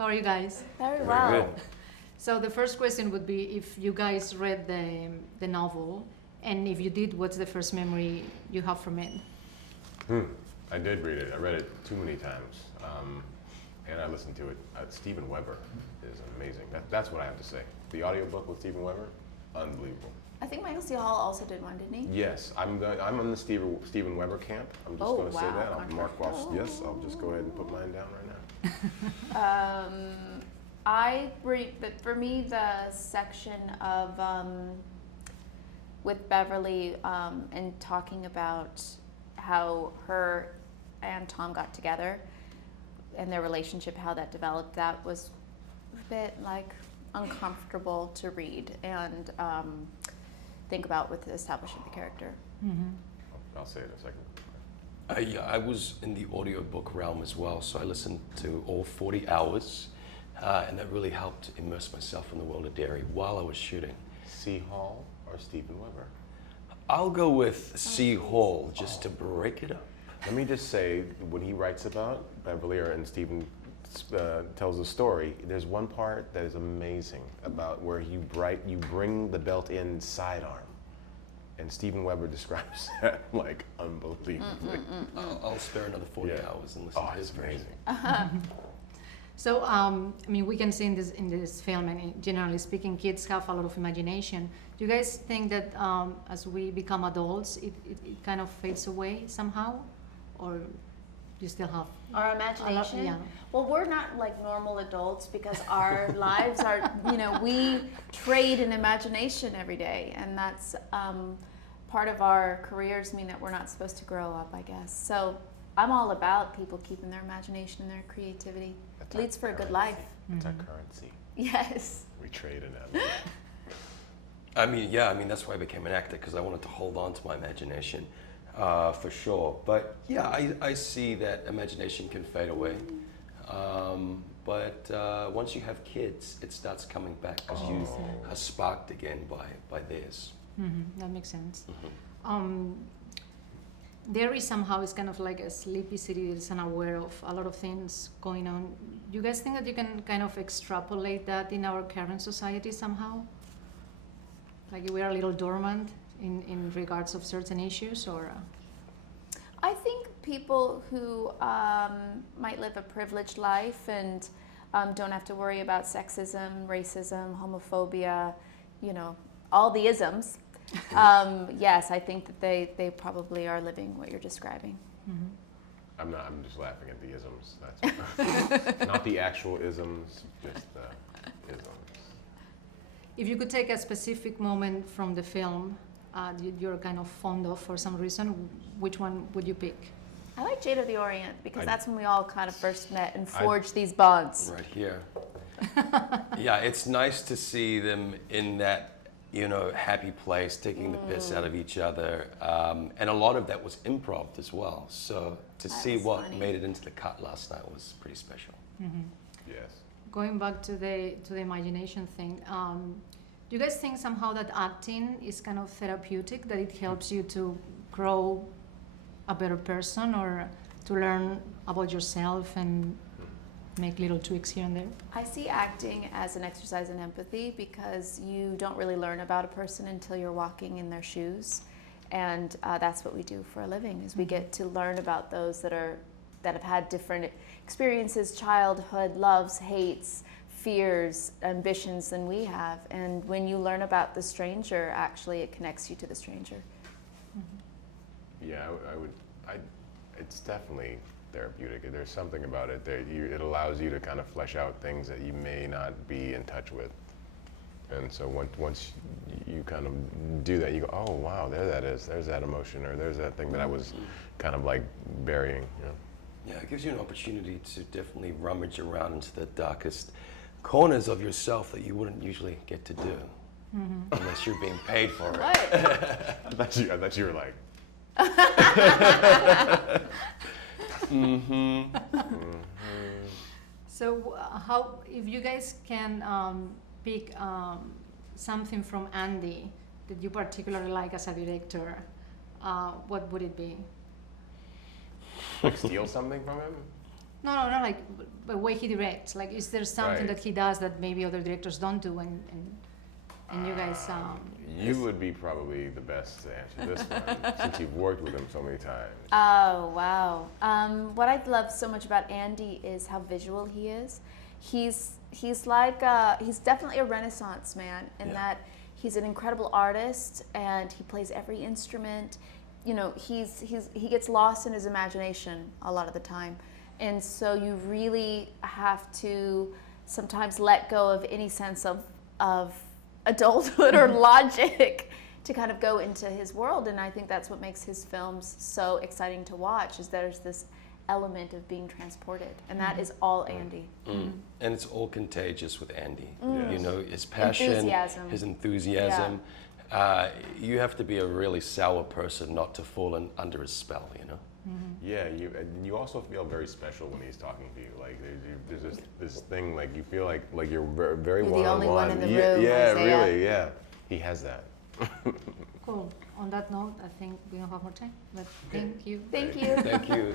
How are you guys? Very well. Good. So the first question would be if you guys read the novel, and if you did, what's the first memory you have from it? I did read it. I read it too many times, and I listened to it. Steven Weber is amazing. That's what I have to say. The audiobook with Steven Weber, unbelievable. I think Michael C. Hall also did one, didn't he? Yes, I'm in the Steven Weber camp. I'm just going to say that. I'll mark off. Yes, I'll just go ahead and put mine down right now. But for me, the section of with Beverly and talking about how her and Tom got together and their relationship, how that developed, that was a bit like uncomfortable to read and think about with establishing the character. Mm-hmm. I'll say it in a second. I was in the audiobook realm as well, so I listened to all 40 hours, and that really helped immerse myself in the world of dairy while I was shooting. C. Hall or Steven Weber? I'll go with C. Hall just to break it up. Let me just say, when he writes about Beverly and Steven tells a story, there's one part that is amazing about where you bring the belt in sidearm. And Steven Weber describes that like unbelievably. I'll spare another 40 hours and listen to his it's amazing. version. So, I mean, we can see in this film, and generally speaking, kids have a lot of imagination. Do you guys think that as we become adults, it kind of fades away somehow, or you still have Our imagination? yeah. Well, we're not like normal adults because our lives are, we trade in imagination every day. And that's part of our careers mean that we're not supposed to grow up, I guess. So I'm all about people keeping their imagination and their creativity. It leads for a good life. It's our currency. Yes. We trade in that. I mean, that's why I became an actor, because I wanted to hold on to my imagination, for sure. But yeah, I see that imagination can fade away. But once you have kids, it starts coming back because you are sparked again by theirs. Mm-hmm. That makes sense. Dairy somehow is kind of like a sleepy city that is unaware of a lot of things going on. Do you guys think that you can kind of extrapolate that in our current society somehow? Like we are a little dormant in regards of certain issues, or? I think people who might live a privileged life and don't have to worry about sexism, racism, homophobia, all the isms. Yes, I think that they probably are living what you're describing. Mm-hmm. I'm just laughing at the isms. That's not the actual isms, just the isms. If you could take a specific moment from the film you're kind of fond of for some reason, which one would you pick? I like Jade of the Orient because that's when we all kind of first met and forged these bonds. Right here. Yeah, it's nice to see them in that, happy place, taking the piss out of each other. And a lot of that was improv as well. So to see what made it into the cut last night was pretty special. Mm-hmm. Yes. Going back to the imagination thing, do you guys think somehow that acting is kind of therapeutic, that it helps you to grow a better person or to learn about yourself and make little tweaks here and there? I see acting as an exercise in empathy because you don't really learn about a person until you're walking in their shoes. And that's what we do for a living, is we get to learn about those that have had different experiences, childhood, loves, hates, fears, ambitions than we have. And when you learn about the stranger, actually it connects you to the stranger. Mm-hmm. Yeah, it's definitely therapeutic. There's something about it that it allows you to kind of flesh out things that you may not be in touch with. And so once you kind of do that, you go, oh wow, there that is. There's that emotion, or there's that thing that I was kind of like burying. Yeah, it gives you an opportunity to definitely rummage around into the darkest corners of yourself that you wouldn't usually get to do, unless you're being paid for it. I thought you were like. So how, if you guys can pick something from Andy that you particularly like as a director, what would it be? Like steal something from him? No, like the way he directs. Like, is there something Right. that he does that maybe other directors don't do, and you guys? You would be probably the best to answer this one since you've worked with him so many times. Oh, wow. What I love so much about Andy is how visual he is. He's like he's definitely a Renaissance man in that he's an incredible artist and he plays every instrument. You know, he gets lost in his imagination a lot of the time, and so you really have to sometimes let go of any sense of adulthood or logic to kind of go into his world. And I think that's what makes his films so exciting to watch, is there's this element of being transported, and that is all Andy. And it's all contagious with Andy. Yes. You know, his passion, Enthusiasm. his enthusiasm. You have to be a really sour person not to fall under his spell, you know? Yeah, you also feel very special when he's talking to you. Like there's this thing, like you feel like you're very You're the only one one-on-one. in the Yeah, room, yeah, Isaiah. really, yeah. He has that. Cool. On that note, I think we don't have more time, but thank you. Thank you. Thank you.